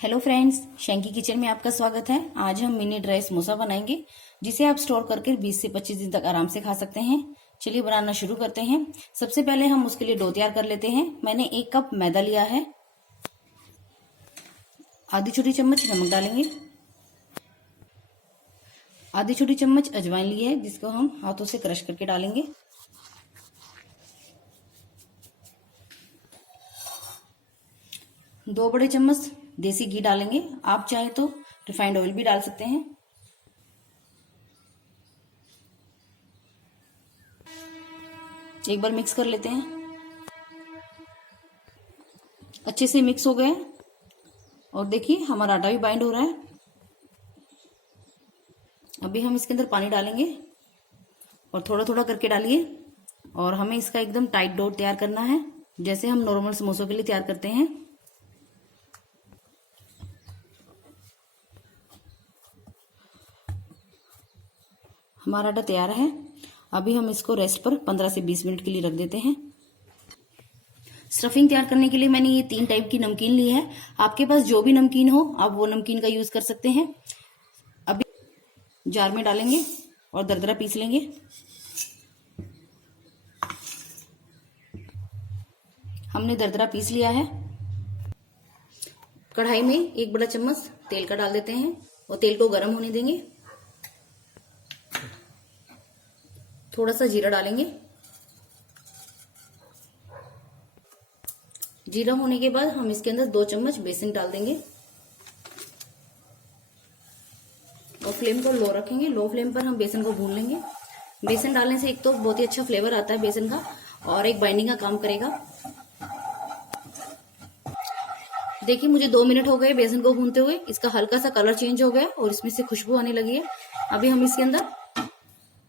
Hello friends, Shanky kitchen में आपका स्वागत है। आज हम मिनी ड्राई समोसा बनाएंगे जिसे आप स्टोर करके 20 से 25 दिन तक आराम से खा सकते हैं। चलिए बनाना शुरू करते हैं। सबसे पहले हम उसके लिए डो तैयार कर लेते हैं। मैंने 1 कप मैदा लिया है। आधी छोटी चम्मच नमक डालेंगे। आधी छोटी चम्मच अजवाइन ली है जिसको हम हाथों से क्रश करके डालेंगे। दो बड़े चम्मच देसी घी डालेंगे। आप चाहे तो रिफाइंड ऑयल भी डाल सकते हैं। एक बार मिक्स कर लेते हैं। अच्छे से मिक्स हो गए और देखिए हमारा आटा भी बाइंड हो रहा है। अभी हम इसके अंदर पानी डालेंगे और थोड़ा थोड़ा करके डालिए। और हमें इसका एकदम टाइट डो तैयार करना है, जैसे हम नॉर्मल समोसों के लिए तैयार करते हैं। हमारा आटा तैयार है। अभी हम इसको रेस्ट पर 15 से 20 मिनट के लिए रख देते हैं। स्टफिंग तैयार करने के लिए मैंने ये 3 टाइप की नमकीन ली है। आपके पास जो भी नमकीन हो आप वो नमकीन का यूज कर सकते हैं। अभी जार में डालेंगे और दरदरा पीस लेंगे। हमने दरदरा पीस लिया है। कढ़ाई में 1 बड़ा चम्मच तेल का डाल देते हैं और तेल को गर्म होने देंगे। थोड़ा सा जीरा डालेंगे। जीरा होने के बाद हम इसके अंदर 2 चम्मच बेसन डाल देंगे और फ्लेम को लो रखेंगे। लो फ्लेम पर हम बेसन को भून लेंगे। बेसन डालने से एक तो बहुत ही अच्छा फ्लेवर आता है बेसन का और एक बाइंडिंग का काम करेगा। देखिए मुझे 2 मिनट हो गए बेसन को भूनते हुए। इसका हल्का सा कलर चेंज हो गया और इसमें से खुशबू आने लगी है। अभी हम इसके अंदर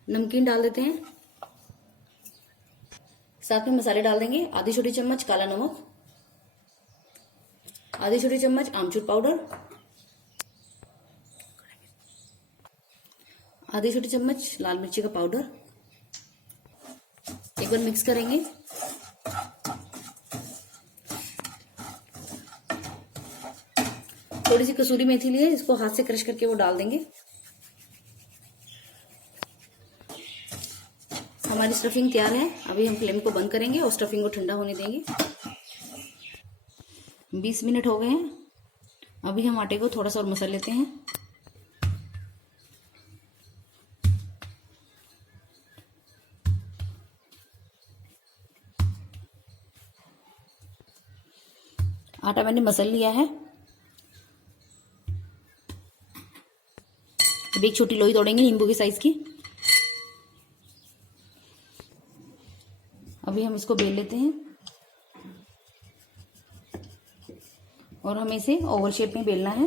नमकीन डाल देते हैं। साथ में मसाले डाल देंगे। आधी छोटी चम्मच काला नमक, आधी छोटी चम्मच आमचूर पाउडर, आधी छोटी चम्मच लाल मिर्ची का पाउडर। एक बार मिक्स करेंगे। थोड़ी सी कसूरी मेथी ली है, इसको हाथ से क्रश करके वो डाल देंगे। हमारी स्टफिंग तैयार है। अभी हम फ्लेम को बंद करेंगे और स्टफिंग को ठंडा होने देंगे। 20 मिनट हो गए हैं। अभी हम आटे को थोड़ा सा और मसल लेते हैं। आटा मैंने मसल लिया है। अभी एक छोटी लोई तोड़ेंगे नींबू की साइज की। अभी हम इसको बेल लेते हैं और हमें इसे ओवल शेप में बेलना है।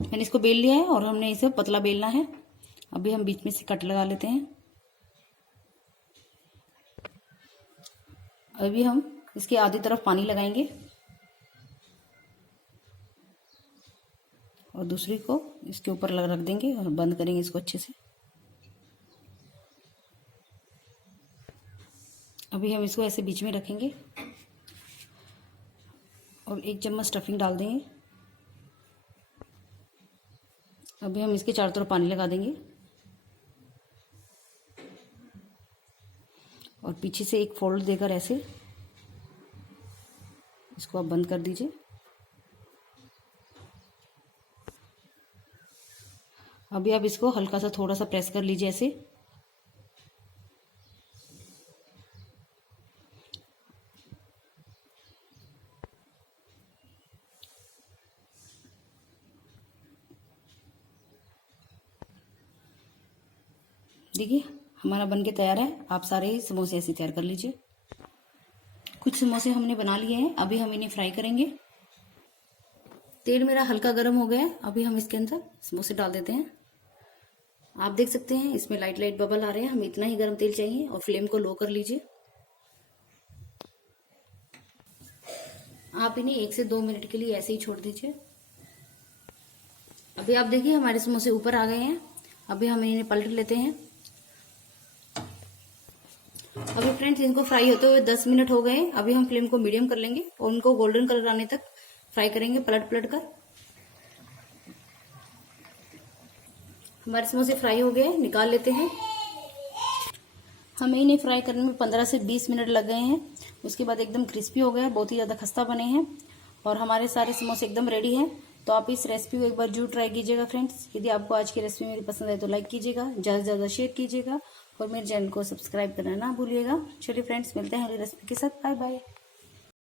मैंने इसको बेल लिया है और हमने इसे पतला बेलना है। अभी हम बीच में से कट लगा लेते हैं। अभी हम इसके आधी तरफ पानी लगाएंगे और दूसरी को इसके ऊपर रख देंगे और बंद करेंगे इसको अच्छे से। अभी हम इसको ऐसे बीच में रखेंगे और 1 चम्मच स्टफिंग डाल देंगे। अभी हम इसके चारों तरफ पानी लगा देंगे और पीछे से एक फोल्ड देकर ऐसे इसको आप बंद कर दीजिए। अभी आप इसको हल्का सा थोड़ा सा प्रेस कर लीजिए ऐसे। देखिए हमारा बनके तैयार है। आप सारे ही समोसे ऐसे तैयार कर लीजिए। कुछ समोसे हमने बना लिए हैं। अभी हम इन्हें फ्राई करेंगे। तेल मेरा हल्का गर्म हो गया है। अभी हम इसके अंदर समोसे डाल देते हैं। आप देख सकते हैं इसमें लाइट लाइट बबल आ रहे हैं। हमें इतना ही गर्म तेल चाहिए और फ्लेम को लो कर लीजिए। आप इन्हें 1 से 2 मिनट के लिए ऐसे ही छोड़ दीजिए। अभी आप देखिए हमारे समोसे ऊपर आ गए हैं। अभी हम इन्हें पलट लेते हैं। अभी फ्रेंड्स इनको फ्राई होते हुए 10 मिनट हो गए। अभी हम फ्लेम को मीडियम कर लेंगे और उनको गोल्डन कलर आने तक फ्राई करेंगे, पलट पलट कर। हमारे समोसे फ्राई हो गए, निकाल लेते हैं। हमें इन्हें फ्राई करने में 15 से 20 मिनट लग गए हैं। उसके बाद एकदम क्रिस्पी हो गया, बहुत ही ज़्यादा खस्ता बने हैं और हमारे सारे समोसे एकदम रेडी हैं। तो आप इस रेसिपी को एक बार जरूर ट्राई कीजिएगा फ्रेंड्स। यदि आपको आज की रेसिपी मेरी पसंद है तो लाइक कीजिएगा, ज़्यादा से ज़्यादा शेयर कीजिएगा और मेरे चैनल को सब्सक्राइब करना ना भूलिएगा। चलिए फ्रेंड्स, मिलते हैं अगली रेसिपी के साथ। Bye bye.